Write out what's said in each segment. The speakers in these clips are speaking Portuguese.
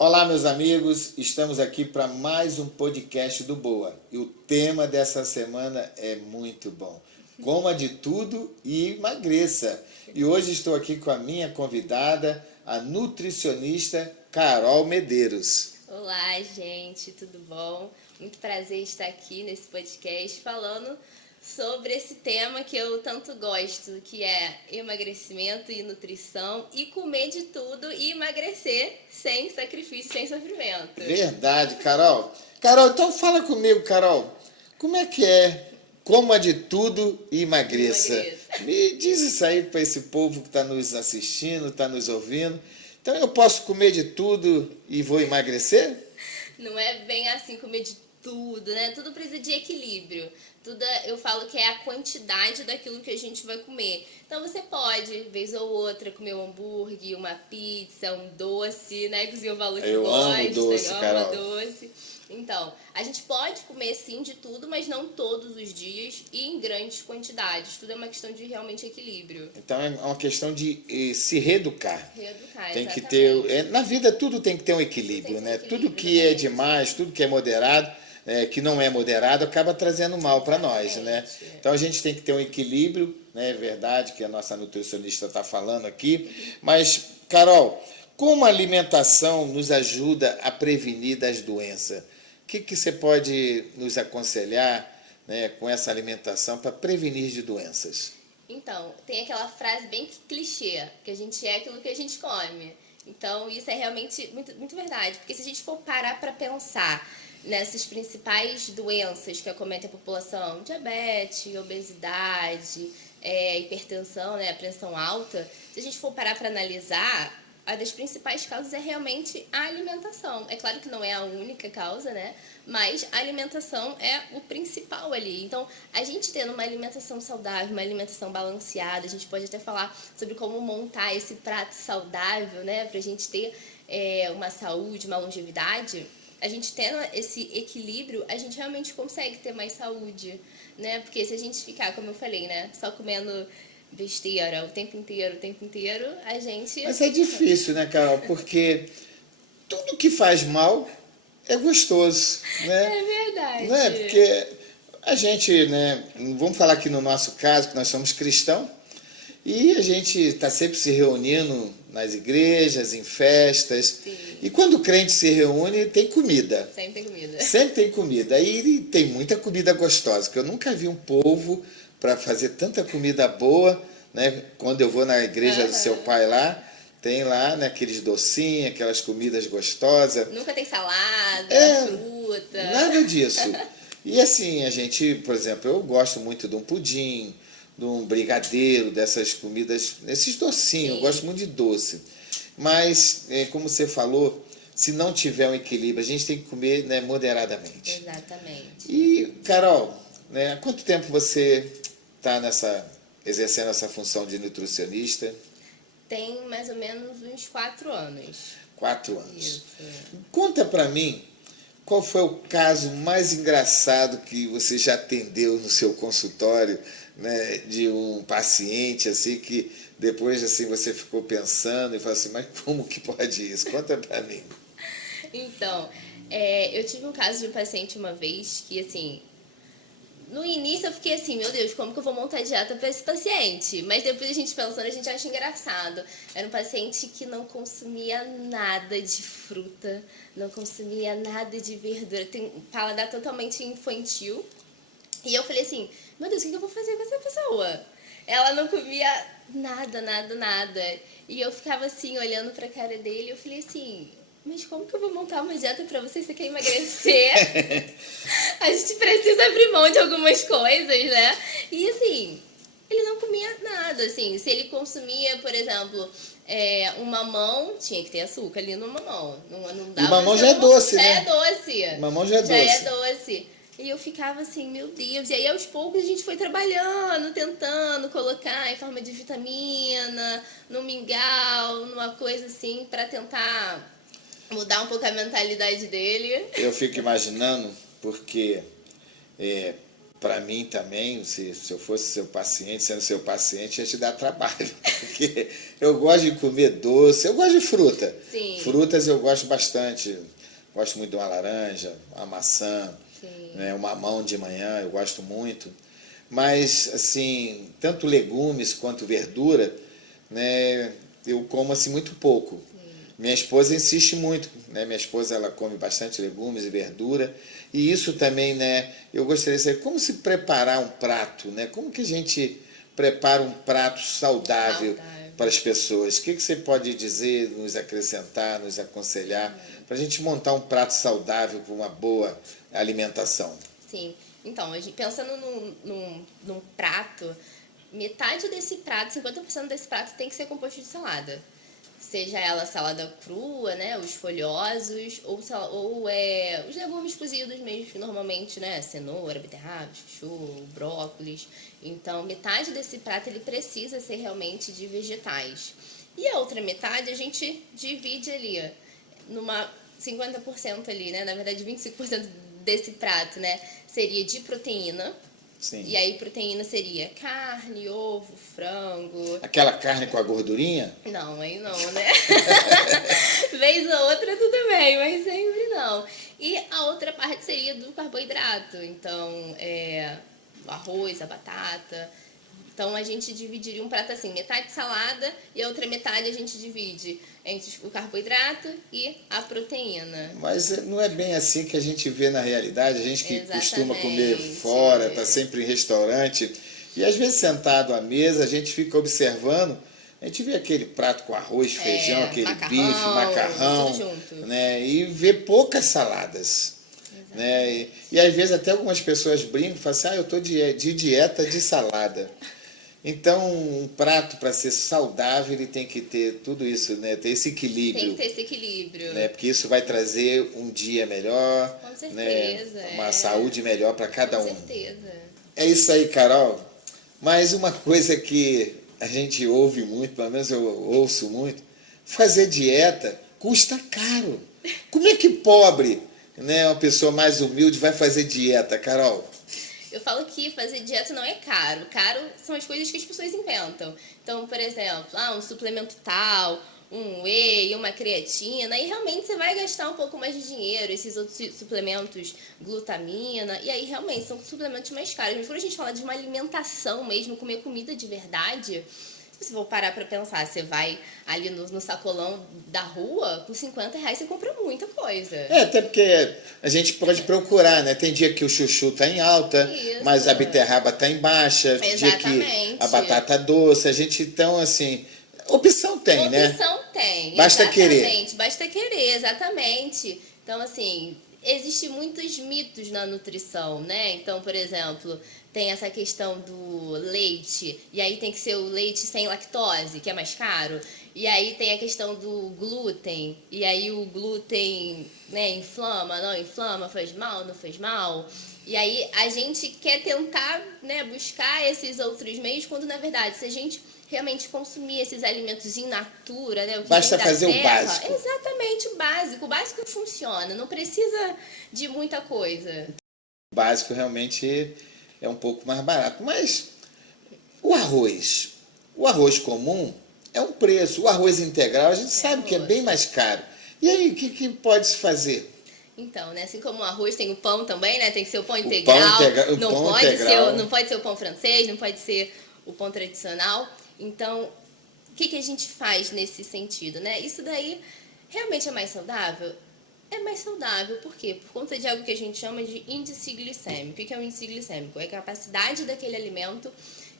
Olá, meus amigos, estamos aqui para mais um podcast do Boa e o tema dessa semana é muito bom. Coma de tudo e emagreça. E hoje estou aqui com a minha convidada, a nutricionista Carol Medeiros. Olá, gente, tudo bom? Muito prazer estar aqui nesse podcast falando sobre esse tema que eu tanto gosto, que é emagrecimento e nutrição e comer de tudo e emagrecer sem sacrifício, sem sofrimento. Verdade, Carol. Carol, então fala comigo, Carol. Como é que é? Coma de tudo e emagreça. Me diz isso aí para esse povo que está nos assistindo, está nos ouvindo. Então eu posso comer de tudo e vou emagrecer? Não é bem assim comer de tudo, né? Tudo precisa de equilíbrio. Tudo, eu falo que é a quantidade daquilo que a gente vai comer. Então você pode, vez ou outra, comer um hambúrguer, uma pizza, um doce, né? Que o senhor falou que Eu gosta, amo doce, Carol. doce. Então, a gente pode comer sim de tudo, mas não todos os dias e em grandes quantidades. Tudo é uma questão de realmente equilíbrio. Então é uma questão de se reeducar. Reeducar, Tem que exatamente. ter, na vida tudo tem que ter um equilíbrio, né? Tudo que é demais, tudo que é moderado, que não é moderado, acaba trazendo mal para nós, né? Então a gente tem que ter um equilíbrio, né? É verdade que a nossa nutricionista está falando aqui. Mas, Carol, como a alimentação nos ajuda a prevenir das doenças? O que você pode nos aconselhar, né, com essa alimentação para prevenir de doenças? Então, tem aquela frase bem clichê, que a gente é aquilo que a gente come. Então, isso é realmente muito, muito verdade, porque se a gente for parar para pensar nessas principais doenças que acometem a população, diabetes, obesidade, hipertensão, né, a pressão alta, se a gente for parar para analisar, a das principais causas é realmente a alimentação. É claro que não é a única causa, né? Mas a alimentação é o principal ali. Então, a gente tendo uma alimentação saudável, uma alimentação balanceada, a gente pode até falar sobre como montar esse prato saudável, né? Pra gente ter uma saúde, uma longevidade. A gente tendo esse equilíbrio, a gente realmente consegue ter mais saúde, né? Porque se a gente ficar, como eu falei, né? Só comendo besteira o tempo inteiro, a gente... Mas é difícil, né, Carol? Porque tudo que faz mal é gostoso, né? É verdade. Não é? Porque a gente, né, vamos falar aqui no nosso caso, que nós somos cristãos, e a gente está sempre se reunindo nas igrejas, em festas. Sim. E quando o crente se reúne, tem comida. Sempre tem comida. Sempre tem comida. E tem muita comida gostosa, porque eu nunca vi um povo para fazer tanta comida boa, né? Quando eu vou na igreja do seu pai lá, tem lá, né, aqueles docinhos, aquelas comidas gostosas. Nunca tem salada, fruta. Nada disso. E assim, a gente, por exemplo, eu gosto muito de um pudim, de um brigadeiro, dessas comidas, esses docinhos, eu gosto muito de doce. Mas, como você falou, se não tiver um equilíbrio, a gente tem que comer, né, moderadamente. Exatamente. E, Carol, né, há quanto tempo você está exercendo essa função de nutricionista? Tem mais ou menos uns 4 anos. 4 anos. Isso. Conta para mim qual foi o caso mais engraçado que você já atendeu no seu consultório, né, de um paciente assim que depois assim você ficou pensando e falou assim, mas como que pode isso? Conta para mim. Então, eu tive um caso de um paciente uma vez que, assim, no início eu fiquei assim, meu Deus, como que eu vou montar dieta para esse paciente? Mas depois a gente pensando, a gente acha engraçado. Era um paciente que não consumia nada de fruta, não consumia nada de verdura, tem um paladar totalmente infantil. E eu falei assim, meu Deus, o que eu vou fazer com essa pessoa? Ela não comia nada, nada, nada. E eu ficava assim, olhando pra cara dele, e eu falei assim, mas como que eu vou montar uma dieta pra você? Você quer emagrecer? A gente precisa abrir mão de algumas coisas, né? E assim, ele não comia nada, assim. Se ele consumia, por exemplo, um mamão, tinha que ter açúcar ali no mamão. Não dava. E mamão já é doce, já né? é doce. Mamão já é Já é doce. doce. E eu ficava assim, meu Deus. E aí, aos poucos, a gente foi trabalhando, tentando colocar em forma de vitamina, no mingau, numa coisa assim, pra tentar mudar um pouco a mentalidade dele. Eu fico imaginando, porque para mim também, se eu fosse seu paciente, sendo seu paciente, ia te dar trabalho. Porque eu gosto de comer doce, eu gosto de fruta. Sim. Frutas eu gosto bastante. Gosto muito de uma laranja, uma maçã, né, um mamão de manhã, eu gosto muito. Mas, assim, tanto legumes quanto verdura, né, eu como assim muito pouco. Minha esposa insiste muito, né? Minha esposa ela come bastante legumes e verdura. E isso também, né? Eu gostaria de saber como se preparar um prato, né? Como que a gente prepara um prato saudável para as pessoas? O que você pode dizer, nos acrescentar, nos aconselhar, para a gente montar um prato saudável com uma boa alimentação? Sim. Então, pensando num prato, metade desse prato, 50% desse prato tem que ser composto de salada. Seja ela salada crua, né, os folhosos, ou os legumes cozidos mesmo, normalmente, né, cenoura, beterraba, chuchu, brócolis. Então, metade desse prato ele precisa ser realmente de vegetais. E a outra metade a gente divide ali, numa 50% ali, né, na verdade 25% desse prato, né, seria de proteína. Sim. E aí proteína seria carne, ovo, frango. Aquela carne com a gordurinha? Não, aí não, né? Vez ou outra tudo bem, mas sempre não. E a outra parte seria do carboidrato. Então, o arroz, a batata. Então a gente dividiria um prato assim, metade salada e a outra metade a gente divide entre o carboidrato e a proteína. Mas não é bem assim que a gente vê na realidade, a gente que costuma comer Exatamente. fora, está sempre em restaurante, e às vezes sentado à mesa a gente fica observando, a gente vê aquele prato com arroz, feijão, aquele macarrão, bife, macarrão, tudo junto. né, e vê poucas saladas. Né, e às vezes até algumas pessoas brincam e falam assim, eu estou de dieta de salada. Então, um prato para ser saudável, ele tem que ter tudo isso, né? Ter esse equilíbrio. Tem que ter esse equilíbrio. Né? Porque isso vai trazer um dia melhor, Com certeza, né? Uma saúde melhor para cada um. Com certeza. É isso aí, Carol. Mas uma coisa que a gente ouve muito, pelo menos eu ouço muito, fazer dieta custa caro. Como é que pobre, né? Uma pessoa mais humilde vai fazer dieta, Carol? Eu falo que fazer dieta não é caro. Caro são as coisas que as pessoas inventam. Então, por exemplo, um suplemento tal, um whey, uma creatina, e realmente você vai gastar um pouco mais de dinheiro, esses outros suplementos, glutamina, e aí realmente são suplementos mais caros. Mas quando a gente fala de uma alimentação mesmo, comer comida de verdade, se você for parar pra pensar, você vai ali no sacolão da rua, por R$50 você compra muita coisa. Até porque a gente pode procurar, né? Tem dia que o chuchu tá em alta, Isso. mas a beterraba tá em baixa, dia que a batata doce, a gente, então, assim, opção tem, né? Opção tem, Basta exatamente. querer. Basta querer, exatamente. Então, assim, existem muitos mitos na nutrição, né? Então, por exemplo, tem essa questão do leite, e aí tem que ser o leite sem lactose, que é mais caro. E aí tem a questão do glúten, e aí o glúten, né, inflama, não inflama, faz mal, não faz mal. E aí a gente quer tentar, né, buscar esses outros meios, quando na verdade, se a gente realmente consumir esses alimentos in natura, né, o que Basta vem da fazer o terra, básico. Exatamente, o básico funciona, não precisa de muita coisa. O básico realmente é um pouco mais barato. Mas o arroz comum é um preço. O arroz integral a gente sabe que é bem mais caro. E aí, o que pode se fazer? Então, né, assim como o arroz tem o pão também, né, tem que ser o pão Pão integral, integral. não pode ser o pão francês, não pode ser o pão tradicional. Então, o que a gente faz nesse sentido, né? Isso daí realmente é mais saudável? É mais saudável, por quê? Por conta de algo que a gente chama de índice glicêmico. O que é o índice glicêmico? É a capacidade daquele alimento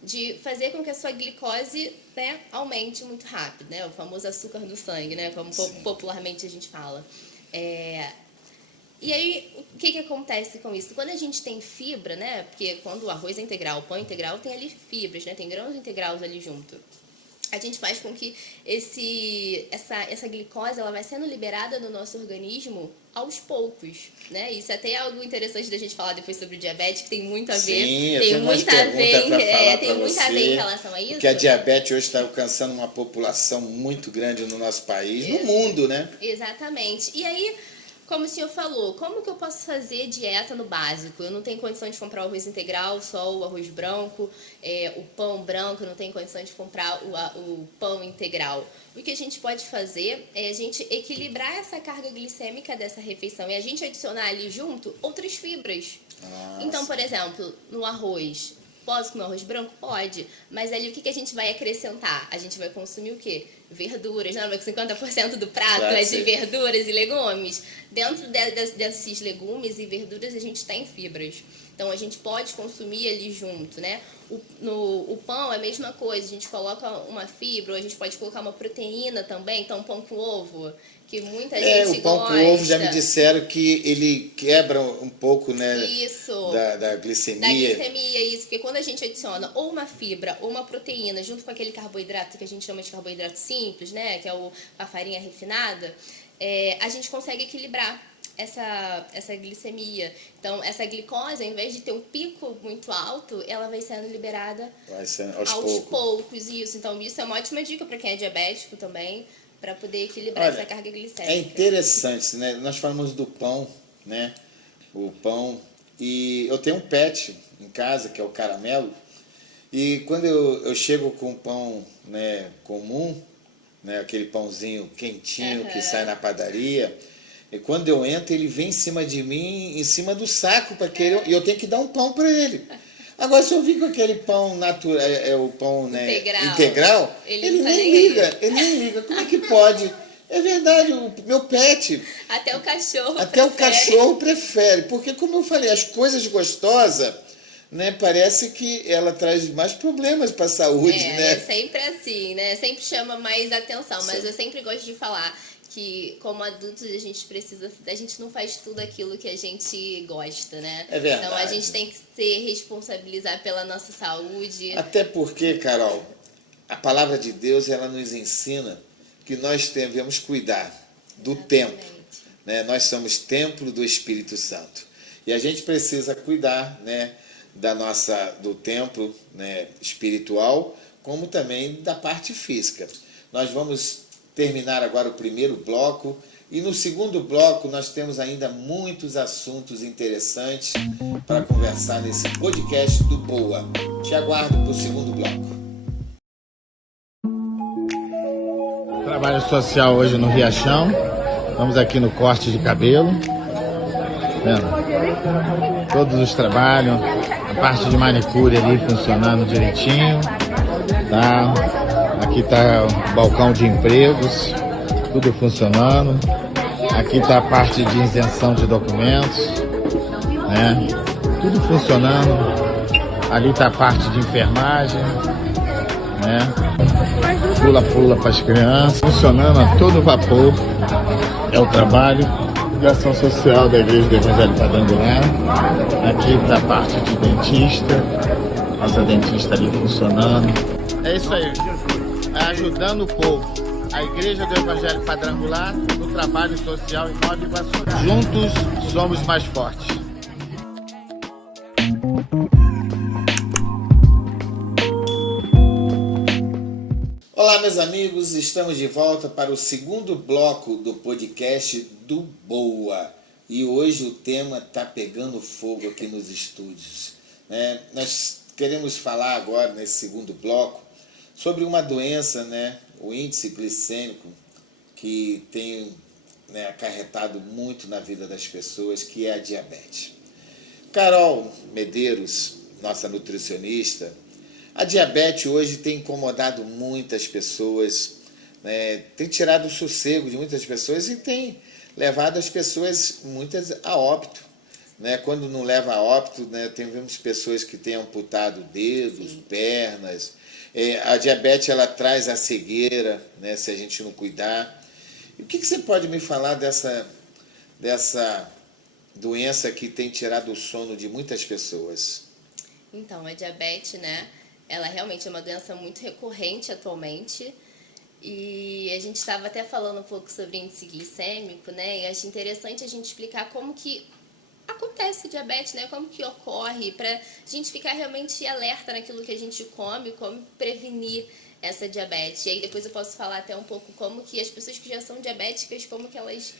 de fazer com que a sua glicose, né, aumente muito rápido, né? O famoso açúcar do sangue, né? Como popularmente a gente fala. E aí, o que acontece com isso? Quando a gente tem fibra, né? Porque quando o arroz é integral, o pão é integral, tem ali fibras, né? Tem grãos integrais ali junto. A gente faz com que essa glicose ela vai sendo liberada no nosso organismo aos poucos, né? Isso até é algo interessante da gente falar depois sobre o diabetes, que tem muito a ver. Sim, tem muito a ver, tem muito a ver em relação a isso. Porque a diabetes hoje está alcançando uma população muito grande no nosso país, no mundo, né? Exatamente. E aí, Como o senhor falou, como que eu posso fazer dieta no básico? Eu não tenho condição de comprar o arroz integral, só o arroz branco, o pão branco, eu não tenho condição de comprar o pão integral. O que a gente pode fazer é a gente equilibrar essa carga glicêmica dessa refeição e a gente adicionar ali junto outras fibras. Então, por exemplo, no arroz, posso comer arroz branco? Pode. Mas ali o que a gente vai acrescentar? A gente vai consumir o quê? Verduras. Não, mas 50% do prato é de verduras e legumes. Dentro desses legumes e verduras a gente tem fibras. Então a gente pode consumir ali junto, né? O pão é a mesma coisa. A gente coloca uma fibra, ou a gente pode colocar uma proteína também. Então pão com ovo, que muita gente o pão gosta. com ovo já me disseram que ele quebra um pouco, né? Isso. Da glicemia. Da glicemia, isso. Porque quando a gente adiciona ou uma fibra ou uma proteína junto com aquele carboidrato que a gente chama de carboidrato simples, né? Que é a farinha refinada, a gente consegue equilibrar essa glicemia. Então, essa glicose, ao invés de ter um pico muito alto, ela vai sendo liberada aos poucos. Isso. Então, isso é uma ótima dica para quem é diabético também, para poder equilibrar essa carga glicêmica. É interessante, né? Nós falamos do pão, né? O pão. E eu tenho um pet em casa, que é o caramelo. E quando eu chego com pão, né, comum, né, aquele pãozinho quentinho que sai na padaria, e quando eu entro, ele vem em cima de mim, em cima do saco, para querer, e eu tenho que dar um pão para ele. Agora, se eu vir com aquele pão natural, o pão, né, integral, ele nem liga, ele nem liga. Como é que pode? É verdade, o meu pet... Até o cachorro o cachorro prefere, porque, como eu falei, as coisas gostosas, né, parece que ela traz mais problemas para a saúde, né? É sempre assim, né? Sempre chama mais atenção, mas eu sempre gosto de falar que como adultos a gente não faz tudo aquilo que a gente gosta, né? É verdade. Então a gente tem que se responsabilizar pela nossa saúde. Até porque, Carol, a palavra de Deus, ela nos ensina que nós devemos cuidar do templo, né? Nós somos templo do Espírito Santo. E a gente precisa cuidar, né, do templo, né, espiritual, como também da parte física. Nós vamos terminar agora o primeiro bloco e no segundo bloco nós temos ainda muitos assuntos interessantes para conversar nesse podcast do Boa. Te aguardo para o segundo bloco. Trabalho social hoje no Riachão. Estamos aqui no corte de cabelo. Vendo? Todos os trabalhos, a parte de manicure ali funcionando direitinho. Tá? Aqui está o balcão de empregos, tudo funcionando. Aqui está a parte de isenção de documentos, né? Tudo funcionando. Ali está a parte de enfermagem, né? Pula-pula para as crianças, funcionando a todo vapor. É o trabalho de ação social da Igreja do Evangelho Quadrangular. Aqui está a parte de dentista, nossa dentista ali funcionando. É isso aí, ajudando o povo. A Igreja do Evangelho Quadrangular no trabalho social em Nova Iguaçu. Juntos somos mais fortes. Olá, meus amigos, estamos de volta para o segundo bloco do podcast do Boa. E hoje o tema está pegando fogo aqui nos estúdios, né? Nós queremos falar agora, nesse segundo bloco, sobre uma doença, né? O índice glicêmico, que tem, né, acarretado muito na vida das pessoas, que é a diabetes. Carol Medeiros, nossa nutricionista, a diabetes hoje tem incomodado muitas pessoas, né, tem tirado o sossego de muitas pessoas e tem levado as pessoas, muitas, a óbito. Né? Quando não leva a óbito, né, temos pessoas que têm amputado dedos, pernas. A diabetes, ela traz a cegueira, né, se a gente não cuidar. E o que você pode me falar dessa doença que tem tirado o sono de muitas pessoas? Então, a diabetes, né, ela realmente é uma doença muito recorrente atualmente. E a gente estava até falando um pouco sobre índice glicêmico, né? E acho interessante a gente explicar como que acontece diabetes, né? Como que ocorre, para a gente ficar realmente alerta naquilo que a gente come, como prevenir essa diabetes. E aí depois eu posso falar até um pouco como que as pessoas que já são diabéticas, como que elas...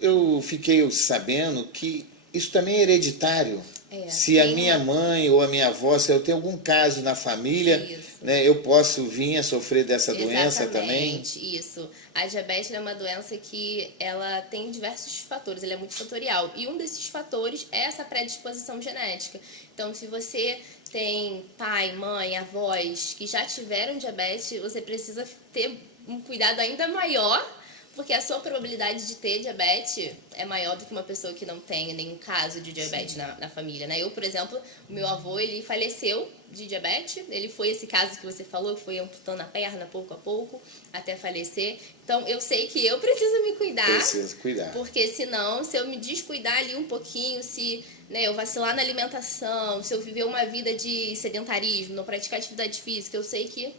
Eu fiquei sabendo que isso também é hereditário. Se a tem minha uma... mãe ou a minha avó, se eu tenho algum caso na família, Isso. né, eu posso vir a sofrer dessa doença também? Exatamente, isso. A diabetes é uma doença que ela tem diversos fatores, ela é multifatorial. E um desses fatores é essa predisposição genética. Então, se você tem pai, mãe, avós que já tiveram diabetes, você precisa ter um cuidado ainda maior, porque a sua probabilidade de ter diabetes é maior do que uma pessoa que não tenha nenhum caso de diabetes na família, né? Eu, por exemplo, o meu avô, ele faleceu de diabetes. Ele foi esse caso que você falou, que foi amputando a perna pouco a pouco, até falecer. Então, eu sei que eu preciso me cuidar. Preciso cuidar. Porque senão, se eu me descuidar ali um pouquinho, se eu vacilar na alimentação, se eu viver uma vida de sedentarismo, não praticar atividade física, eu sei que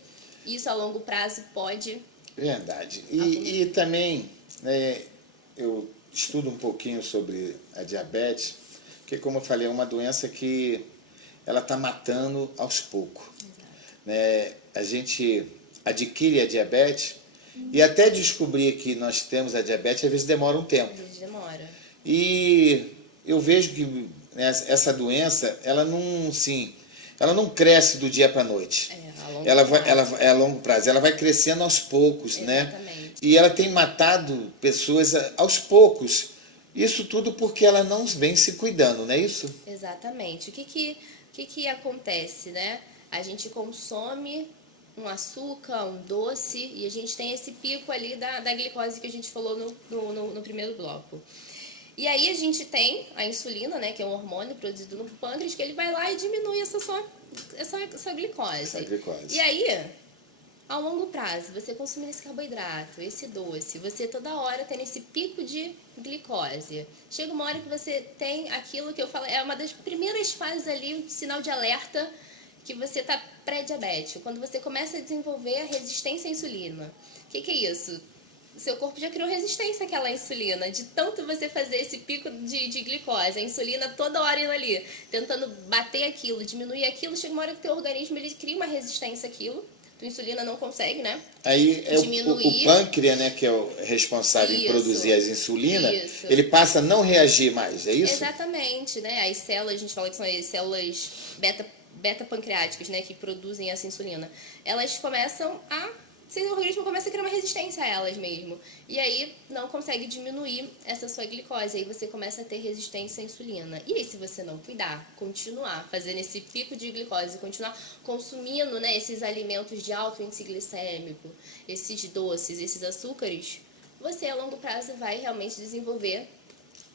isso a longo prazo pode... Verdade. E também, né, eu estudo um pouquinho sobre a diabetes, porque, como eu falei, é uma doença que ela está matando aos poucos. Né? A gente adquire a diabetes e até descobrir que nós temos a diabetes, às vezes demora um tempo. Às vezes demora. E eu vejo que, né, essa doença, ela não cresce do dia para a noite. Ela é a longo prazo. Ela vai crescendo aos poucos, Exatamente. né? E ela tem matado pessoas aos poucos. Isso tudo porque ela não vem se cuidando, não é isso? Exatamente. O que acontece, né? A gente consome um açúcar, um doce, e a gente tem esse pico ali da glicose que a gente falou no primeiro bloco. E aí a gente tem a insulina, né, que é um hormônio produzido no pâncreas, que ele vai lá e diminui essa glicose. Essa glicose. E aí, ao longo prazo, você consumindo esse carboidrato, esse doce, você toda hora tendo esse pico de glicose. Chega uma hora que você tem aquilo que eu falo, é uma das primeiras fases ali, um sinal de alerta que você está pré-diabético, quando você começa a desenvolver a resistência à insulina. O que é isso? O seu corpo já criou resistência àquela insulina, de tanto você fazer esse pico de glicose, a insulina toda hora indo ali, tentando bater aquilo, diminuir aquilo, chega uma hora que o teu organismo ele cria uma resistência àquilo, a insulina não consegue, né? Aí é diminuir. O pâncreas, né, que é o responsável em produzir as insulinas, Isso. ele passa a não reagir mais, é isso? Exatamente, né? As células, a gente fala que são as células beta-pancreáticas, né, que produzem essa insulina. Elas começam a... seu organismo começa a criar uma resistência a elas mesmo. E aí não consegue diminuir essa sua glicose. Aí você começa a ter resistência à insulina. E aí, se você não cuidar, continuar fazendo esse pico de glicose, continuar consumindo, né, esses alimentos de alto índice glicêmico, esses doces, esses açúcares, você a longo prazo vai realmente desenvolver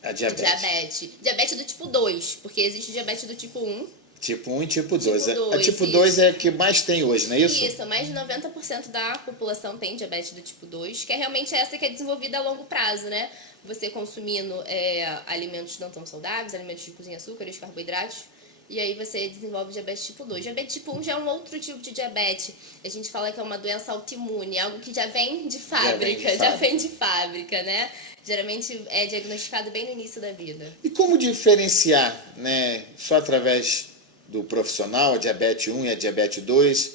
a diabetes. Diabetes do tipo 2, porque existe o diabetes do tipo 1. Tipo 1 e tipo 2. A tipo isso. 2 é a que mais tem hoje, não é isso? Isso, mais de 90% da população tem diabetes do tipo 2, que é realmente essa que é desenvolvida a longo prazo, né? Você consumindo alimentos não tão saudáveis, alimentos de cozinha, açúcares, carboidratos, e aí você desenvolve diabetes tipo 2. Diabetes tipo 1 já é um outro tipo de diabetes. A gente fala que é uma doença autoimune, algo que já vem de fábrica, né? Geralmente é diagnosticado bem no início da vida. E como diferenciar, né? Só através do profissional, a diabetes 1 e a diabetes 2?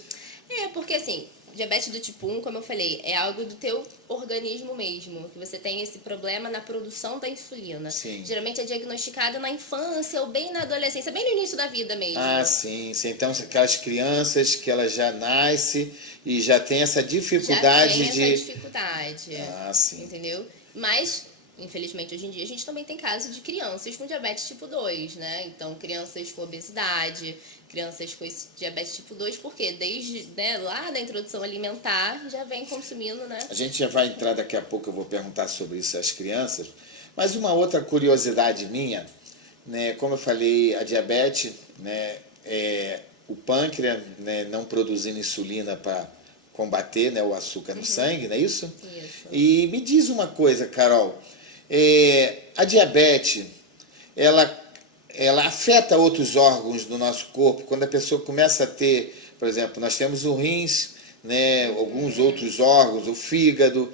Porque assim, diabetes do tipo 1, como eu falei, é algo do teu organismo mesmo, que você tem esse problema na produção da insulina. Sim. Geralmente é diagnosticado na infância ou bem na adolescência, bem no início da vida mesmo. Ah, sim. Então, aquelas crianças que elas já nascem e já tem essa dificuldade essa dificuldade. Ah, sim. Entendeu? Mas, infelizmente, hoje em dia, a gente também tem casos de crianças com diabetes tipo 2, né? Então, crianças com obesidade, crianças com esse diabetes tipo 2, porque desde lá da introdução alimentar já vem consumindo, né? A gente já vai entrar daqui a pouco, eu vou perguntar sobre isso às crianças. Mas uma outra curiosidade minha, né? Como eu falei, a diabetes, né? O pâncreas, né, não produzindo insulina para combater, né, o açúcar no sangue, não é isso? Isso. E me diz uma coisa, Carol, a diabetes, ela afeta outros órgãos do nosso corpo, quando a pessoa começa a ter, por exemplo, nós temos o rins, né, alguns outros órgãos, o fígado,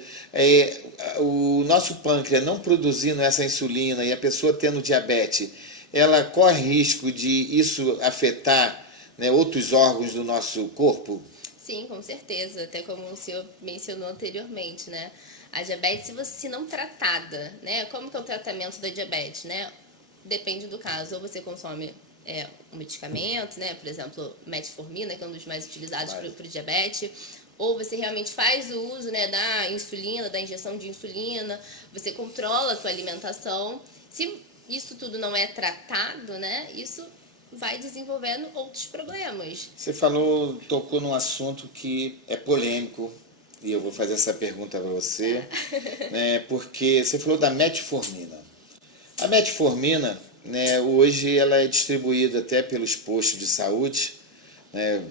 o nosso pâncreas não produzindo essa insulina e a pessoa tendo diabetes, ela corre risco de isso afetar, né, outros órgãos do nosso corpo? Sim, com certeza. Até como o senhor mencionou anteriormente, né? A diabetes, se não tratada, né? Como que é o tratamento da diabetes, né? Depende do caso. Ou você consome um medicamento, né? Por exemplo, metformina, que é um dos mais utilizados para o diabetes. Ou você realmente faz o uso, né, da insulina, da injeção de insulina. Você controla a sua alimentação. Se isso tudo não é tratado, né? Isso vai desenvolvendo outros problemas. Você tocou num assunto que é polêmico, e eu vou fazer essa pergunta para você, né, porque você falou da metformina. A metformina, né, hoje ela é distribuída até pelos postos de saúde, né,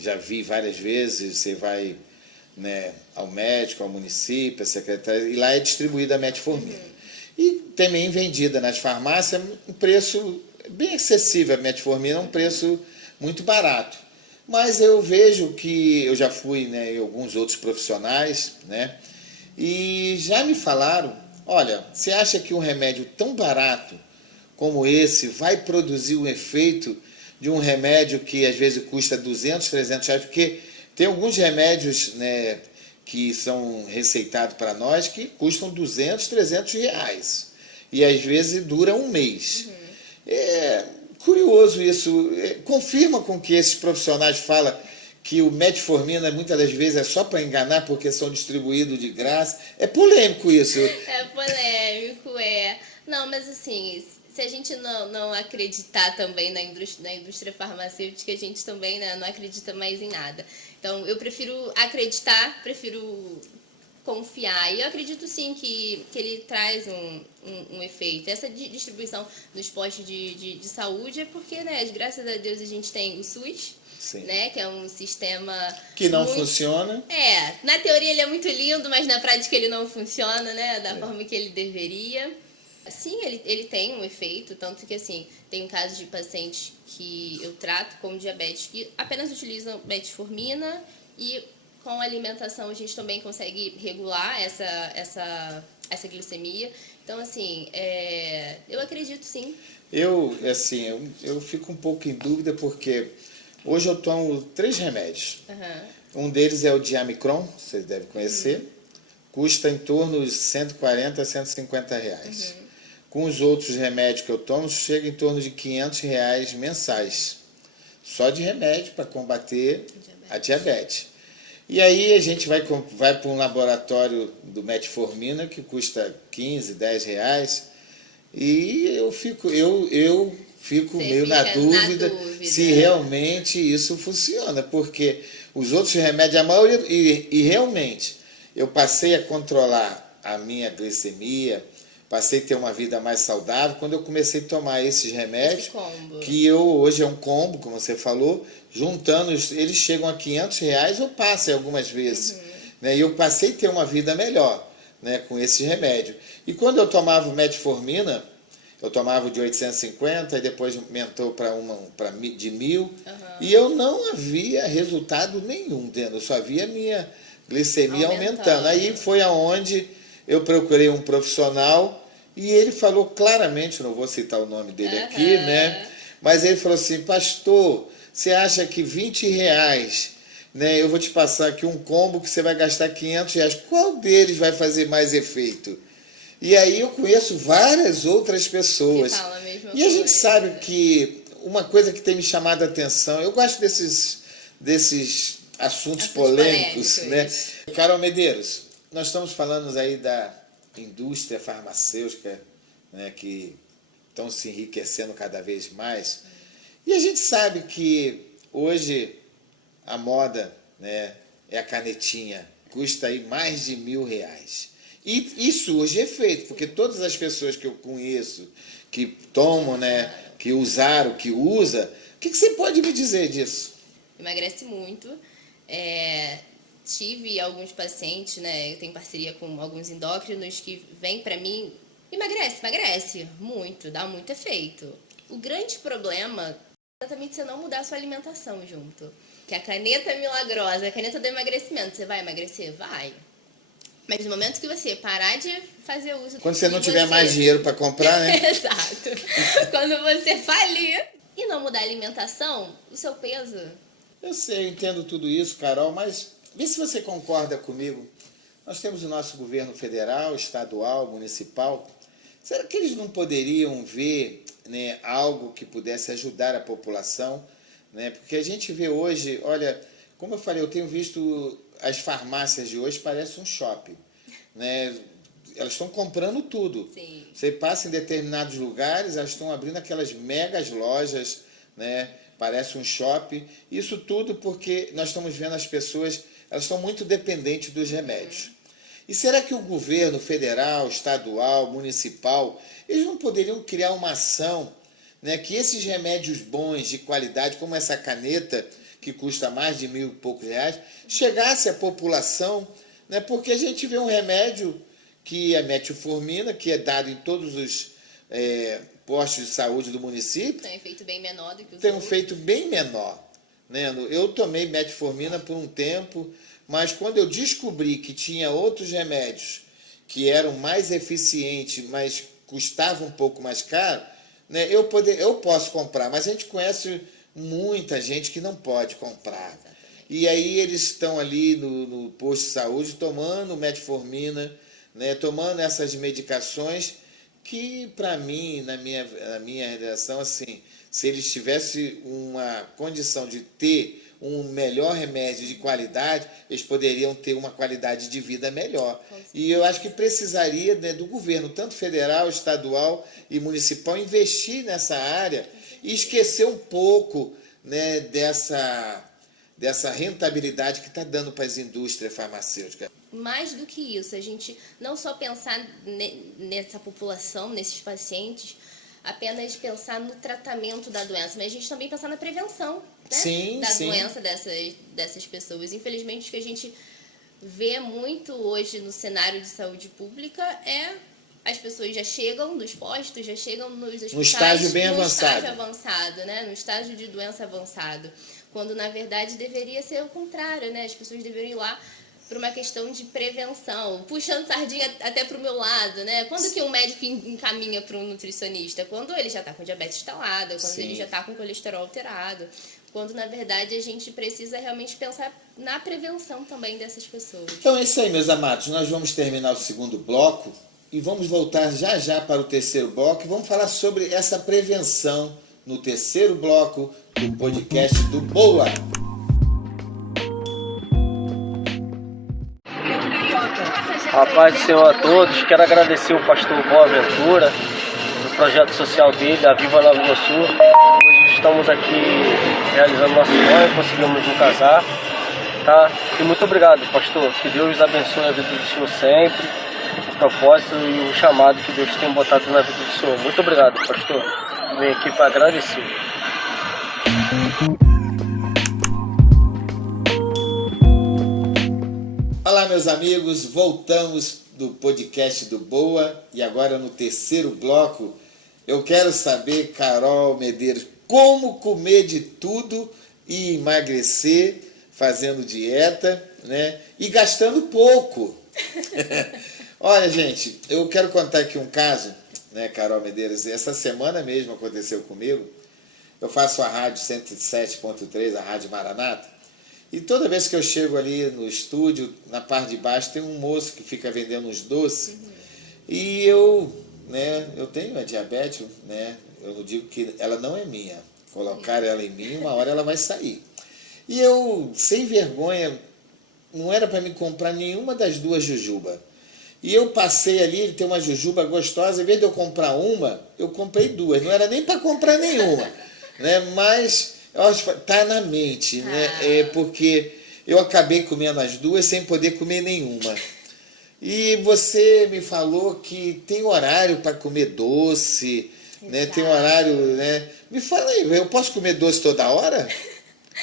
já vi várias vezes, você vai, né, ao médico, ao município, à secretaria, e lá é distribuída a metformina. E também vendida nas farmácias, um preço bem acessível. A metformina é um preço muito barato. Mas eu vejo que eu já fui, né, em alguns outros profissionais, né, e já me falaram, olha, você acha que um remédio tão barato como esse vai produzir o efeito de um remédio que às vezes custa 200, 300 reais? Porque tem alguns remédios, né, que são receitados para nós que custam 200, 300 reais. E às vezes dura um mês. É curioso isso. Confirma com que esses profissionais falam que o metformina muitas das vezes é só para enganar porque são distribuídos de graça. É polêmico isso. É polêmico, é. Não, mas assim, se a gente não acreditar também na indústria farmacêutica, a gente também, né, não acredita mais em nada. Então, eu prefiro acreditar, prefiro confiar. E eu acredito sim que ele traz um efeito. Essa distribuição nos postos de saúde é porque, né, graças a Deus a gente tem o SUS, Sim. né, que é um sistema que não funciona. Na teoria ele é muito lindo, mas na prática ele não funciona, né, da forma que ele deveria. Sim, ele tem um efeito, tanto que assim, tem casos de pacientes que eu trato com diabetes que apenas utilizam metformina e com a alimentação a gente também consegue regular essa glicemia. Então, assim, eu acredito sim. Eu fico um pouco em dúvida porque hoje eu tomo 3 remédios. Um deles é o Diamicron, vocês devem conhecer. Custa em torno de 140 a 150 reais. Com os outros remédios que eu tomo, chega em torno de 500 reais mensais. Só de remédio para combater a diabetes. E aí a gente vai para um laboratório do metformina que custa 15, 10 reais. E eu fico meio na dúvida se realmente isso funciona. Porque os outros remédios, a maioria... E realmente, eu passei a controlar a minha glicemia, passei a ter uma vida mais saudável quando eu comecei a tomar esses remédios, que hoje é um combo, como você falou, juntando, eles chegam a 500 reais ou passam algumas vezes. Né? E eu passei a ter uma vida melhor, né, com esses remédios. E quando eu tomava metformina, eu tomava de 850 e depois aumentou para de 1.000, e eu não havia resultado nenhum dentro, eu só via a minha glicemia aumentando. Aí foi aonde eu procurei um profissional e ele falou claramente, não vou citar o nome dele aqui, né? Mas ele falou assim, pastor, você acha que 20 reais, né, eu vou te passar aqui um combo que você vai gastar 500 reais, qual deles vai fazer mais efeito? E aí eu conheço várias outras pessoas. Que fala a mesma e a gente sabe que uma coisa que tem me chamado a atenção, eu gosto desses assuntos polêmicos, né? Carol Medeiros, nós estamos falando aí da indústria farmacêutica, né, que estão se enriquecendo cada vez mais. E a gente sabe que hoje a moda, né, é a canetinha, custa aí mais de 1.000 reais. E surge efeito, porque todas as pessoas que eu conheço, que tomam, né, que usaram, que usa, o que você pode me dizer disso? Emagrece muito. Tive alguns pacientes, eu tenho parceria com alguns endócrinos que vêm pra mim, emagrece muito, dá muito efeito. O grande problema é exatamente você não mudar a sua alimentação junto. Que a caneta milagrosa, a caneta do emagrecimento, você vai emagrecer? Vai. Mas no momento que você parar de fazer uso... Quando você não tiver mais dinheiro para comprar, né? Exato. Quando você falir e não mudar a alimentação, o seu peso Eu sei, eu entendo tudo isso, Carol, mas vê se você concorda comigo. Nós temos o nosso governo federal, estadual, municipal. Será que eles não poderiam ver, né, algo que pudesse ajudar a população? Né? Porque a gente vê hoje, olha, como eu falei, eu tenho visto as farmácias de hoje, parece um shopping. Né? Elas estão comprando tudo. Sim. Você passa em determinados lugares, elas estão abrindo aquelas megas lojas, né? Parece um shopping. Isso tudo porque nós estamos vendo as pessoas, elas estão muito dependentes dos remédios. E será que o governo federal, estadual, municipal, eles não poderiam criar uma ação, né, que esses remédios bons, de qualidade, como essa caneta, que custa mais de 1.000 e poucos reais, chegasse à população, né, porque a gente vê um remédio que é metformina, que é dado em todos os postos de saúde do município. Tem um efeito bem menor do que os Tem um outros. efeito bem menor. Né? Eu tomei metformina por um tempo, mas quando eu descobri que tinha outros remédios que eram mais eficientes, mas custavam um pouco mais caro, né? Eu posso comprar, mas a gente conhece muita gente que não pode comprar. E aí eles estão ali no posto de saúde tomando metformina, né? Tomando essas medicações que, para mim, na minha redação, assim, se eles tivessem uma condição de ter um melhor remédio de qualidade, eles poderiam ter uma qualidade de vida melhor. E eu acho que precisaria, né, do governo, tanto federal, estadual e municipal, investir nessa área e esquecer um pouco, né, dessa rentabilidade que está dando para as indústrias farmacêuticas. Mais do que isso, a gente não só pensar nessa população, nesses pacientes, apenas pensar no tratamento da doença, mas a gente também pensar na prevenção, né? Sim, da sim. doença dessas pessoas. Infelizmente, o que a gente vê muito hoje no cenário de saúde pública é as pessoas já chegam nos postos, já chegam nos hospitais, no estágio bem avançado. estágio avançado, né? No estágio de doença avançado, quando na verdade deveria ser o contrário, né? As pessoas deveriam ir lá por uma questão de prevenção, puxando sardinha até para o meu lado, né? Quando que um médico encaminha para um nutricionista? Quando ele já está com diabetes instalada, quando ele já está com colesterol alterado, quando na verdade a gente precisa realmente pensar na prevenção também dessas pessoas. Então é isso aí, meus amados. Nós vamos terminar o segundo bloco e vamos voltar já já para o terceiro bloco e vamos falar sobre essa prevenção no terceiro bloco do podcast do Boa. A paz do Senhor a todos. Quero agradecer o pastor Boaventura, do projeto social dele, a Viva Lagoa Sul. Hoje estamos aqui realizando nosso sonho, conseguimos nos casar, tá? E muito obrigado, pastor. Que Deus abençoe a vida do Senhor sempre, o propósito e o chamado que Deus tem botado na vida do Senhor. Muito obrigado, pastor. Venho aqui para agradecer. Olá, meus amigos, voltamos do podcast do Boa e agora no terceiro bloco eu quero saber, Carol Medeiros, como comer de tudo e emagrecer fazendo dieta, né? E gastando pouco. Olha, gente, eu quero contar aqui um caso, né, Carol Medeiros? Essa semana mesmo aconteceu comigo. Eu faço a rádio 107.3, a Rádio Maranata. E toda vez que eu chego ali no estúdio, na parte de baixo, tem um moço que fica vendendo uns doces. E eu tenho a diabetes, né? Eu não digo que ela não é minha. Colocar ela em mim, uma hora ela vai sair. E eu, sem vergonha, não era para me comprar nenhuma das duas jujuba. E eu passei ali, ele tem uma jujuba gostosa, em vez de eu comprar uma, eu comprei duas. Não era nem para comprar nenhuma, né? Mas eu acho que tá na mente, né? Porque eu acabei comendo as duas sem poder comer nenhuma. E você me falou que tem horário para comer doce, né? Tem horário, né? Me fala aí, eu posso comer doce toda hora?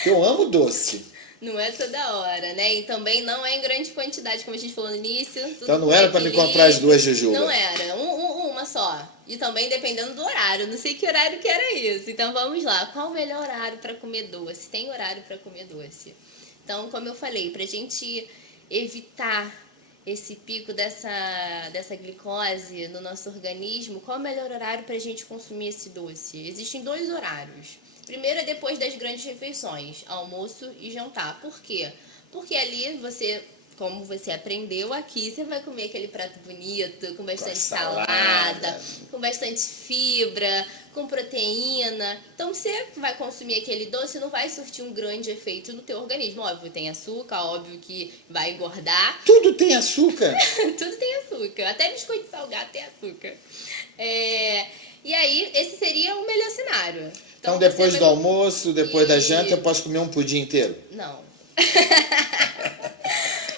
Eu amo doce. Não é toda hora, né? E também não é em grande quantidade, como a gente falou no início. Então não era para me comprar as duas jujubas? Não era, uma só. E também dependendo do horário, não sei que horário que era isso. Então vamos lá, qual o melhor horário para comer doce? Tem horário para comer doce. Então, como eu falei, para a gente evitar esse pico dessa glicose no nosso organismo, qual é o melhor horário para a gente consumir esse doce? Existem dois horários. Primeiro é depois das grandes refeições, almoço e jantar. Por quê? Porque ali como você aprendeu aqui, você vai comer aquele prato bonito, com bastante salada, com bastante fibra, com proteína. Então você vai consumir aquele doce, não vai surtir um grande efeito no teu organismo. Óbvio, tem açúcar, óbvio que vai engordar. Tudo tem açúcar. Tudo tem açúcar, até biscoito salgado tem açúcar. E aí, esse seria o melhor cenário. Então depois do almoço, depois da janta, eu posso comer um pudim inteiro? Não.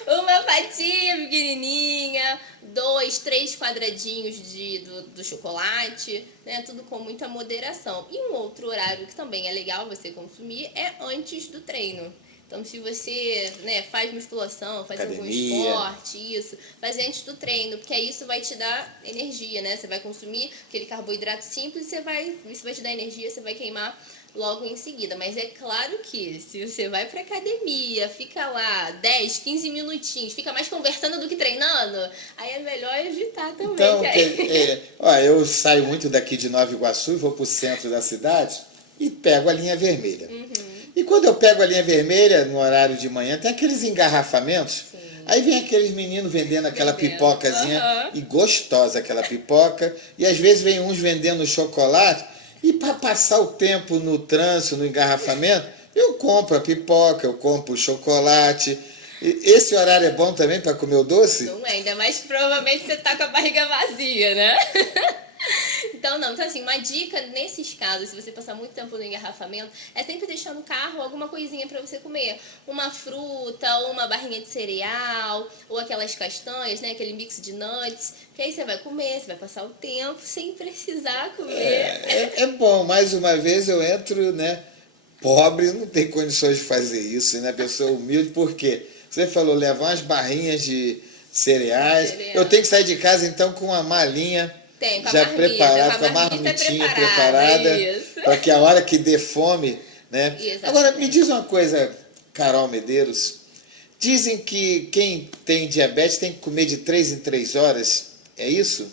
Uma fatia pequenininha, 2, 3 quadradinhos do chocolate, né? Tudo com muita moderação. E um outro horário que também é legal você consumir é antes do treino. Então, se você, né, faz musculação, faz algum esporte, faz antes do treino, porque aí isso vai te dar energia, né? Você vai consumir aquele carboidrato simples, isso vai te dar energia, você vai queimar logo em seguida. Mas é claro que se você vai pra academia, fica lá 10, 15 minutinhos, fica mais conversando do que treinando, aí é melhor evitar também. Então, eu saio muito daqui de Nova Iguaçu e vou pro centro da cidade e pego a linha vermelha. E quando eu pego a linha vermelha, no horário de manhã, tem aqueles engarrafamentos. Sim. Aí vem aqueles meninos vendendo aquela pipocazinha, e gostosa aquela pipoca. E às vezes vem uns vendendo chocolate. E para passar o tempo no trânsito, no engarrafamento, eu compro a pipoca, eu compro o chocolate. E esse horário é bom também para comer o doce? Não é, ainda mais provavelmente você tá com a barriga vazia, né? Então, assim, uma dica nesses casos, se você passar muito tempo no engarrafamento, é sempre deixar no carro alguma coisinha para você comer. Uma fruta, ou uma barrinha de cereal, ou aquelas castanhas, né? Aquele mix de nuts, que aí você vai comer, você vai passar o tempo sem precisar comer. É bom, mais uma vez eu entro, né? Pobre, não tem condições de fazer isso, né? Pessoa humilde, por quê? Você falou, levar umas barrinhas de cereais. Eu tenho que sair de casa, então, com uma malinha já preparada, com a marmitinha preparada, para que a hora que dê fome, né? Exatamente. Agora, me diz uma coisa, Carol Medeiros, dizem que quem tem diabetes tem que comer de 3 em 3 horas, é isso?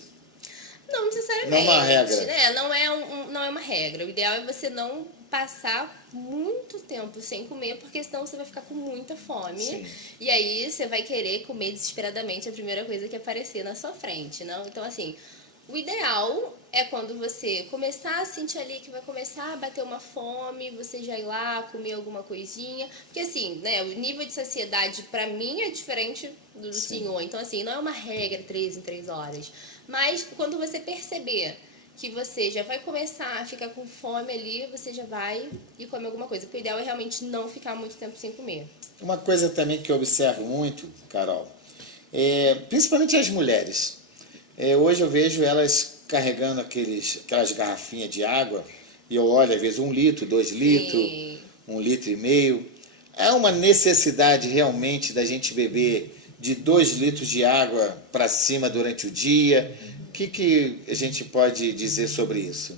Não necessariamente. Não é uma regra. Né? Não é uma regra. O ideal é você não passar muito tempo sem comer, porque senão você vai ficar com muita fome. Sim. E aí você vai querer comer desesperadamente a primeira coisa que aparecer na sua frente, não? Então, assim, o ideal é quando você começar a sentir ali que vai começar a bater uma fome, você já ir lá comer alguma coisinha. Porque assim, né, o nível de saciedade pra mim é diferente do senhor. Então assim, não é uma regra 3 em 3 horas. Mas quando você perceber que você já vai começar a ficar com fome ali, você já vai e come alguma coisa. Porque o ideal é realmente não ficar muito tempo sem comer. Uma coisa também que eu observo muito, Carol, principalmente as mulheres. Hoje eu vejo elas carregando aquelas garrafinhas de água e eu olho às vezes 1 litro, 2 litros, 1,5 litro. É uma necessidade realmente da gente beber de 2 litros de água para cima durante o dia? O que a gente pode dizer sobre isso?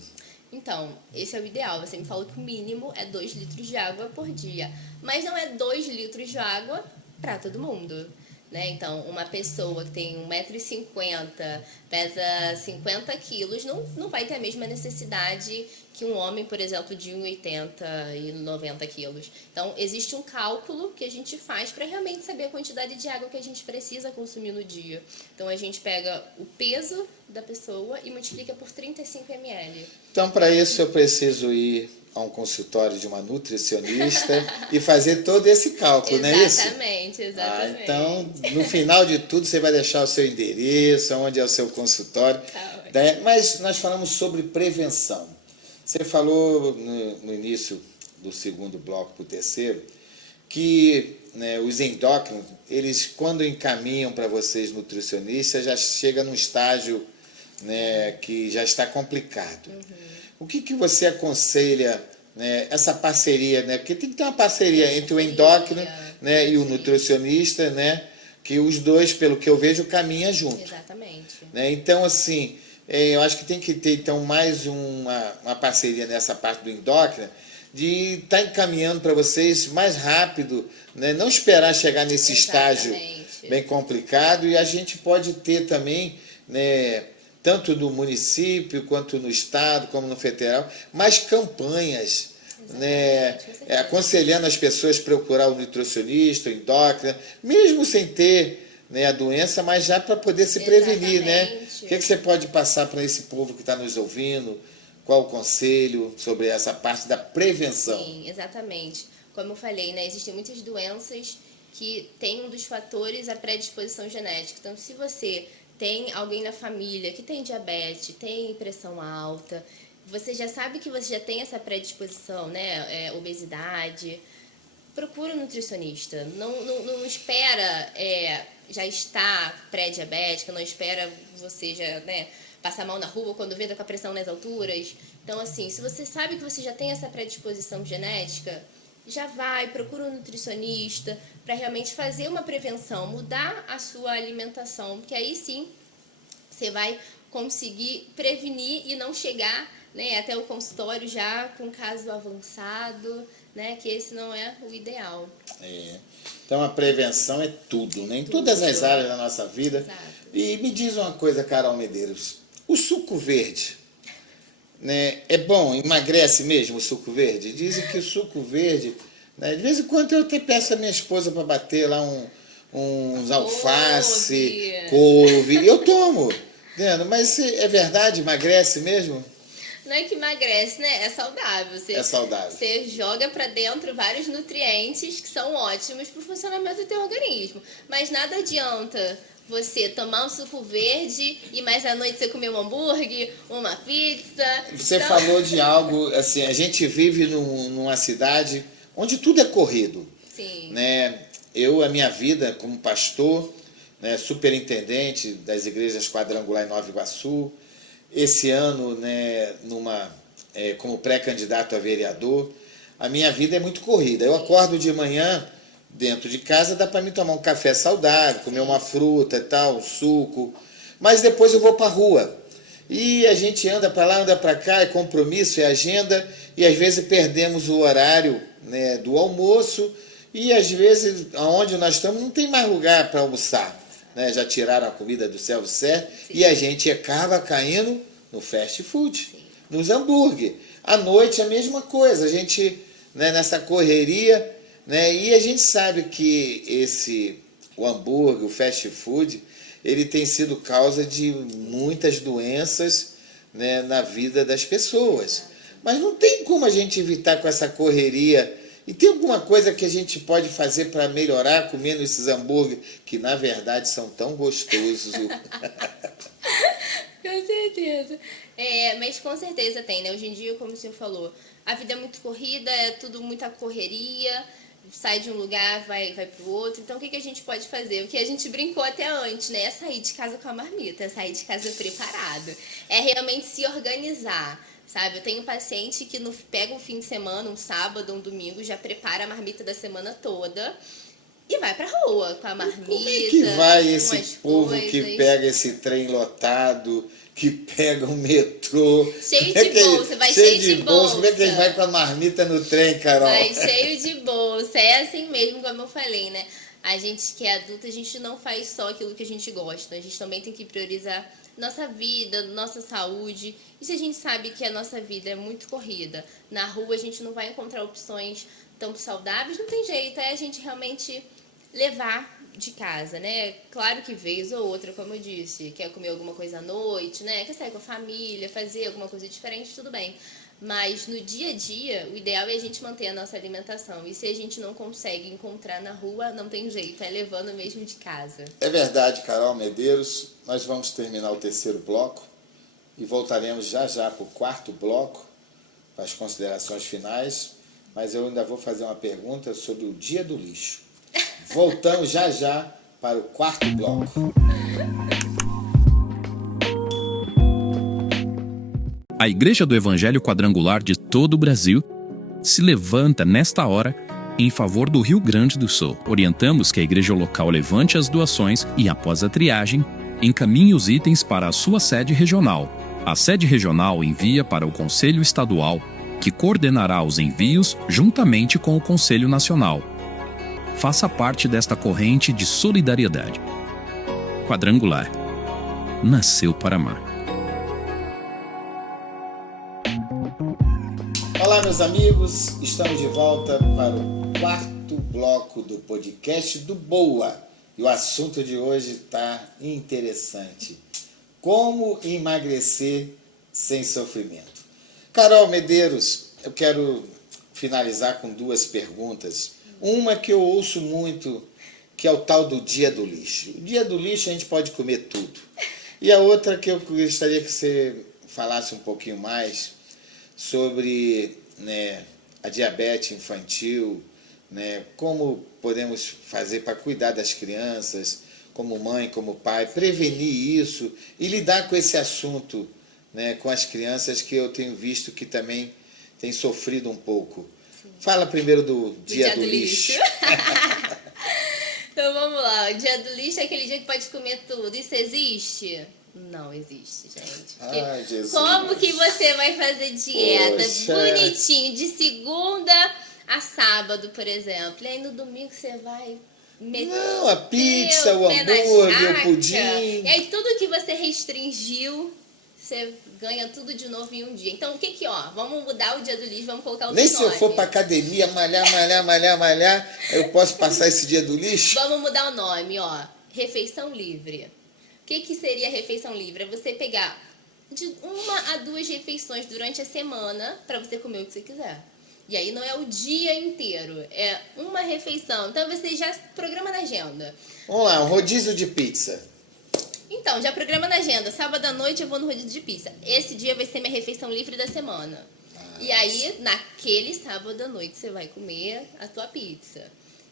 Então, esse é o ideal. Você me falou que o mínimo é 2 litros de água por dia. Mas não é 2 litros de água para todo mundo. Né? Então, uma pessoa que tem 1,50 m, pesa 50 quilos, não vai ter a mesma necessidade que um homem, por exemplo, de 1,80 m e 90 quilos. Então, existe um cálculo que a gente faz para realmente saber a quantidade de água que a gente precisa consumir no dia. Então, a gente pega o peso da pessoa e multiplica por 35 ml. Então, para isso, eu preciso ir a um consultório de uma nutricionista e fazer todo esse cálculo, não é isso? Exatamente. Então, no final de tudo, você vai deixar o seu endereço, onde é o seu consultório. Mas nós falamos sobre prevenção. Você falou no início do segundo bloco para o terceiro, que né, os endócrinos, eles quando encaminham para vocês nutricionistas, já chega num estágio né, que já está complicado. O que você aconselha, né, essa parceria, né, porque tem que ter uma parceria entre o endócrino né, e o nutricionista, né, que os dois, pelo que eu vejo, caminham junto. Exatamente. Né? Então, assim, eu acho que tem que ter então, mais uma parceria nessa parte do endócrino, de estar encaminhando para vocês mais rápido, né? Não esperar chegar nesse estágio bem complicado, e a gente pode ter também, né, tanto no município, quanto no estado, como no federal, mais campanhas né, com certeza. aconselhando as pessoas a procurar o nutricionista, o endócrino, mesmo sem ter, né, a doença, mas já para poder se prevenir, né? Exatamente. O que você pode passar para esse povo que está nos ouvindo? Qual o conselho sobre essa parte da prevenção? Sim, exatamente. Como eu falei, né, existem muitas doenças que têm um dos fatores a predisposição genética. Então, se você tem alguém na família que tem diabetes, tem pressão alta, você já sabe que você já tem essa predisposição, né, obesidade, procura um nutricionista. Não espera já estar pré-diabética, não espera você já, né, passar mal na rua quando vê tá com a pressão nas alturas. Então, assim, se você sabe que você já tem essa predisposição genética, já vai, procura um nutricionista para realmente fazer uma prevenção, mudar a sua alimentação, porque aí sim você vai conseguir prevenir e não chegar, né, até o consultório já com caso avançado, né, que esse não é o ideal. Então a prevenção é tudo, né? Em todas as áreas da nossa vida. Exato. E me diz uma coisa, Carol Medeiros, o suco verde, né, é bom? Emagrece mesmo o suco verde? Dizem que o suco verde, né, de vez em quando eu até peço a minha esposa para bater lá uns alface, couve, eu tomo, entendeu? Mas é verdade, emagrece mesmo? Não é que emagrece, né? É saudável. É saudável. Você joga pra dentro vários nutrientes que são ótimos pro funcionamento do teu organismo. Mas nada adianta você tomar um suco verde e mais à noite você comer um hambúrguer, uma pizza. Você falou de algo, assim, a gente vive numa cidade onde tudo é corrido. Sim. Né? A minha vida como pastor, né, superintendente das igrejas quadrangular em Nova Iguaçu, esse ano, né, como pré-candidato a vereador, a minha vida é muito corrida. Eu acordo de manhã, dentro de casa, dá para mim tomar um café saudável, comer uma fruta e tal, um suco, mas depois eu vou para a rua. E a gente anda para lá, anda para cá, é compromisso, é agenda, e às vezes perdemos o horário, né, do almoço, e às vezes, onde nós estamos, não tem mais lugar para almoçar. Né? Já tiraram a comida do self-service e a gente acaba caindo no fast food, nos hambúrguer. À noite a mesma coisa, a gente, né, nessa correria, né, e a gente sabe que o hambúrguer, o fast food, ele tem sido causa de muitas doenças, né, na vida das pessoas. Mas não tem como a gente evitar com essa correria. E tem alguma coisa que a gente pode fazer para melhorar comendo esses hambúrguer, que na verdade são tão gostosos? Com certeza. Mas com certeza tem, né? Hoje em dia, como o senhor falou, a vida é muito corrida, é tudo muita correria, sai de um lugar, vai pro outro. Então, o que a gente pode fazer? O que a gente brincou até antes, né? É sair de casa com a marmita, é sair de casa preparado. É realmente se organizar. Sabe, eu tenho paciente que pega um fim de semana, um sábado, um domingo, já prepara a marmita da semana toda e vai pra rua com a marmita. Como é que vai esse povo coisas. que pega esse trem lotado, que pega o metrô? Cheio de bolsa, vai cheio de bolsa. Como é que ele vai com a marmita no trem, Carol? Vai cheio de bolsa, é assim mesmo, como eu falei, né? A gente que é adulta, a gente não faz só aquilo que a gente gosta, a gente também tem que priorizar nossa vida, nossa saúde. E se a gente sabe que a nossa vida é muito corrida, na rua a gente não vai encontrar opções tão saudáveis, não tem jeito, é a gente realmente levar de casa, né? Claro que vez ou outra, como eu disse, quer comer alguma coisa à noite, né? Quer sair com a família, fazer alguma coisa diferente, tudo bem. Mas no dia a dia, o ideal é a gente manter a nossa alimentação. E se a gente não consegue encontrar na rua, não tem jeito, é levando mesmo de casa. É verdade, Carol Medeiros. Nós vamos terminar o terceiro bloco e voltaremos já para o quarto bloco, para as considerações finais. Mas eu ainda vou fazer uma pergunta sobre o dia do lixo. Voltamos já para o quarto bloco. A Igreja do Evangelho Quadrangular de todo o Brasil se levanta nesta hora em favor do Rio Grande do Sul. Orientamos que a igreja local levante as doações e, após a triagem, encaminhe os itens para a sua sede regional. A sede regional envia para o Conselho Estadual, que coordenará os envios juntamente com o Conselho Nacional. Faça parte desta corrente de solidariedade. Quadrangular. Nasceu para amar. Olá, meus meus amigos, estamos de volta para o quarto bloco do podcast do Boa. E o assunto de hoje está interessante. Como emagrecer sem sofrimento? Carol Medeiros, eu quero finalizar com duas perguntas. Uma que eu ouço muito, que é o tal do dia do lixo. O dia do lixo a gente pode comer tudo. E a outra que eu gostaria que você falasse um pouquinho mais sobre, né, a diabetes infantil, né, como podemos fazer para cuidar das crianças, como mãe, como pai, prevenir isso e lidar com esse assunto, né, com as crianças que eu tenho visto que também têm sofrido um pouco. Sim. Fala primeiro do dia do lixo. Então vamos lá, o dia do lixo é aquele dia que pode comer tudo. Isso existe? Não existe, gente. Ai, Jesus. Como que você vai fazer dieta Poxa. bonitinho, de segunda a sábado, por exemplo? E aí no domingo você vai meter Não, a pizza, o pé na hambúrguer, jaca. o pudim. E aí tudo que você restringiu, você ganha tudo de novo em um dia. Então o que que, ó, vamos mudar o dia do lixo, vamos colocar outro Nem nome. se eu for para academia, malhar, eu posso passar esse dia do lixo? Vamos mudar o nome, ó. Refeição livre. O que seria refeição livre? É você pegar de 1 a 2 refeições durante a semana para você comer o que você quiser. E aí não é o dia inteiro, é uma refeição. Então você já programa na agenda. Vamos lá, um rodízio de pizza. Então, já programa na agenda. Sábado à noite eu vou no rodízio de pizza. Esse dia vai ser minha refeição livre da semana. E aí, naquele sábado à noite, você vai comer a tua pizza.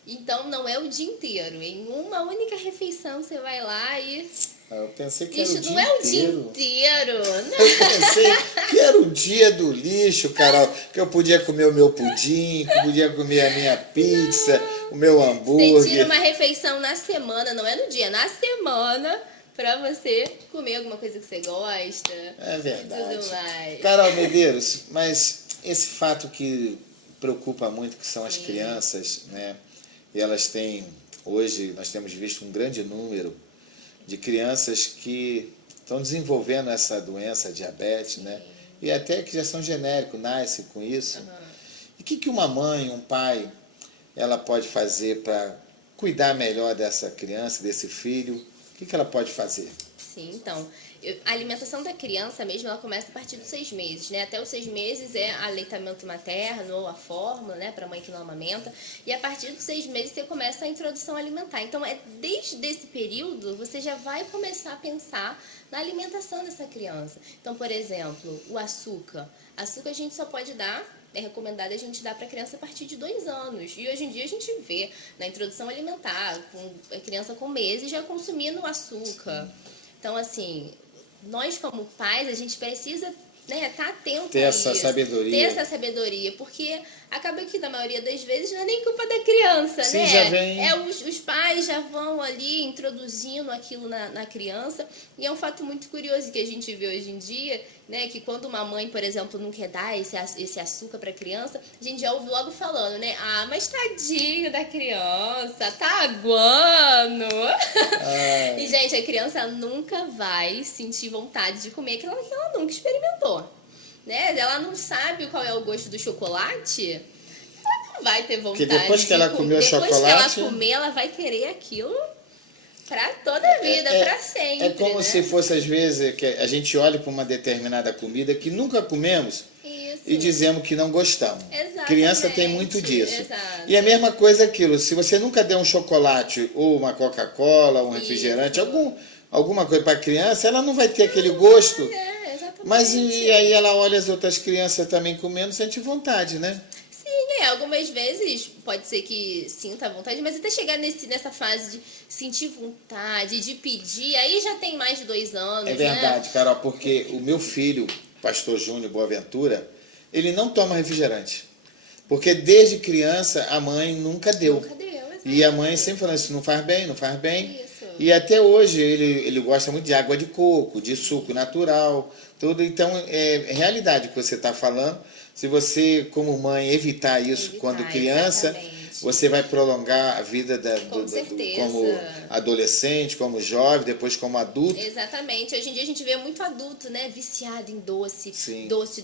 Então, não é o dia inteiro. Em uma única refeição, você vai lá e... Eu pensei que era o Isso dia não é o dia inteiro. inteiro. Eu pensei que era o dia do lixo, Carol. Que eu podia comer o meu pudim, que eu podia comer a minha pizza, o meu Você hambúrguer. tira uma refeição na semana, não é no dia, na semana, pra você comer alguma coisa que você gosta. É E verdade. tudo mais. Carol Medeiros, mas esse fato que preocupa muito, que são as Sim. crianças, né? E elas têm, hoje nós temos visto um grande número de crianças que estão desenvolvendo essa doença, diabetes, né? E até que já são genéricos, nascem com isso. E o que uma mãe, um pai, ela pode fazer para cuidar melhor dessa criança, desse filho? O que ela pode fazer? Sim, então, a alimentação da criança mesmo, ela começa a partir dos 6 meses, né? Até os 6 meses é aleitamento materno ou a fórmula, né? Para mãe que não amamenta. E a partir dos 6 meses você começa a introdução alimentar. Então, desde esse período, você já vai começar a pensar na alimentação dessa criança. Então, por exemplo, o açúcar. Açúcar a gente só pode dar, é recomendado a gente dar para a criança a partir de 2 anos. E hoje em dia a gente vê na introdução alimentar, com a criança com meses já consumindo açúcar. Então, assim, nós como pais, a gente precisa, né, estar atento Ter a essa isso. sabedoria. Ter essa sabedoria, porque acaba que na maioria das vezes não é nem culpa da criança, Sim, né? já vem. Os pais já vão ali introduzindo aquilo na criança. E é um fato muito curioso que a gente vê hoje em dia, né? Que quando uma mãe, por exemplo, não quer dar esse açúcar para a criança, a gente já ouve logo falando, né? Ah, mas tadinho da criança, tá aguando. E, gente, a criança nunca vai sentir vontade de comer aquilo que ela nunca experimentou. Né? Ela não sabe qual é o gosto do chocolate, ela não vai ter vontade. Porque depois que ela comeu o chocolate... Depois que ela comer, ela vai querer aquilo pra toda a vida, pra sempre. É como, né? se fosse, às vezes, que a gente olha para uma determinada comida que nunca comemos Isso. e dizemos que não gostamos. Exatamente. Criança tem muito disso. Exato. E a mesma coisa aquilo, se você nunca deu um chocolate ou uma Coca-Cola, um refrigerante, alguma coisa para a criança, ela não vai ter aquele gosto. Exatamente. Mas e aí ela olha as outras crianças também comendo, sente vontade, né? Sim, algumas vezes pode ser que sinta vontade, mas até chegar nessa fase de sentir vontade, de pedir, aí já tem mais de 2 anos, É verdade, né? Carol, porque o meu filho, pastor Júnior Boaventura, ele não toma refrigerante. Porque desde criança a mãe nunca deu. Nunca deu, exato. E a mãe sempre falando, isso não faz bem, não faz bem. Isso. E até hoje ele gosta muito de água de coco, de suco natural, tudo. Então, é realidade que você está falando. Se você, como mãe, evitar isso quando criança, exatamente. você vai prolongar a vida Com certeza. como adolescente, como jovem, depois como adulto. Exatamente. Hoje em dia a gente vê muito adulto, né? Viciado em doce. Sim. Doce.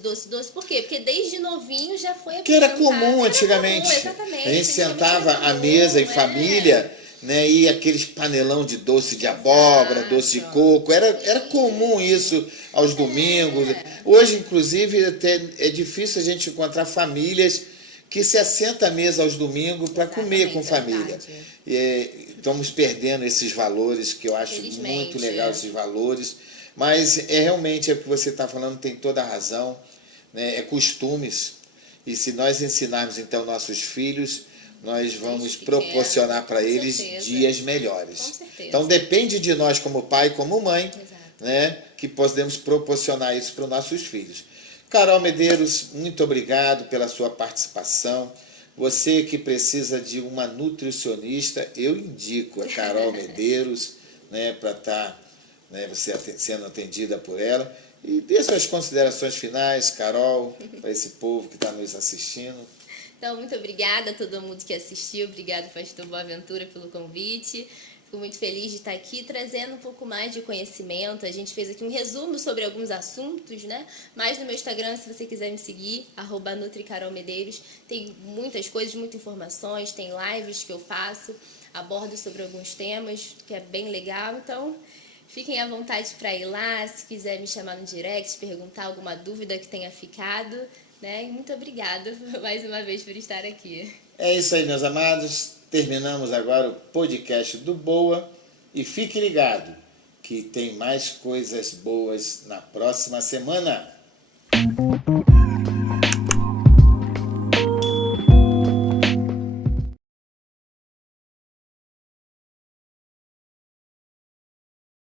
Por quê? Porque desde novinho já foi Que era apresentado. comum Era antigamente. comum, exatamente. A gente sentava Antigamente era à comum, mesa em é. família, né, e aqueles panelão de doce de abóbora, Exato. doce de coco. Era comum isso aos domingos. Hoje, inclusive, até é difícil a gente encontrar famílias que se assentam à mesa aos domingos para comer com Exatamente, família. verdade. Estamos perdendo esses valores, que eu acho Infelizmente. muito legal, esses valores. Mas realmente é o que você está falando, tem toda a razão. Né? É costumes. E se nós ensinarmos, então, nossos filhos, nós vamos Desde proporcionar para com eles certeza. dias melhores. Com certeza. Então depende de nós como pai e como mãe, Exato. né, que podemos proporcionar isso para os nossos filhos. Carol Medeiros, muito obrigado pela sua participação. Você que precisa de uma nutricionista, eu indico a Carol Medeiros, né, para estar, né, você sendo atendida por ela. E dê suas considerações finais, Carol, para esse povo que está nos assistindo. Então, muito obrigada a todo mundo que assistiu. Obrigada, pastor Boaventura, pelo convite. Fico muito feliz de estar aqui trazendo um pouco mais de conhecimento. A gente fez aqui um resumo sobre alguns assuntos, né? Mas no meu Instagram, se você quiser me seguir, @NutriCarolMedeiros, tem muitas coisas, muitas informações, tem lives que eu faço, abordo sobre alguns temas, que é bem legal. Então, fiquem à vontade para ir lá, se quiser me chamar no direct, perguntar alguma dúvida que tenha ficado, né? E muito obrigada mais uma vez por estar aqui. É isso aí, meus amados. Terminamos agora o podcast do Boa. E fique ligado que tem mais coisas boas na próxima semana.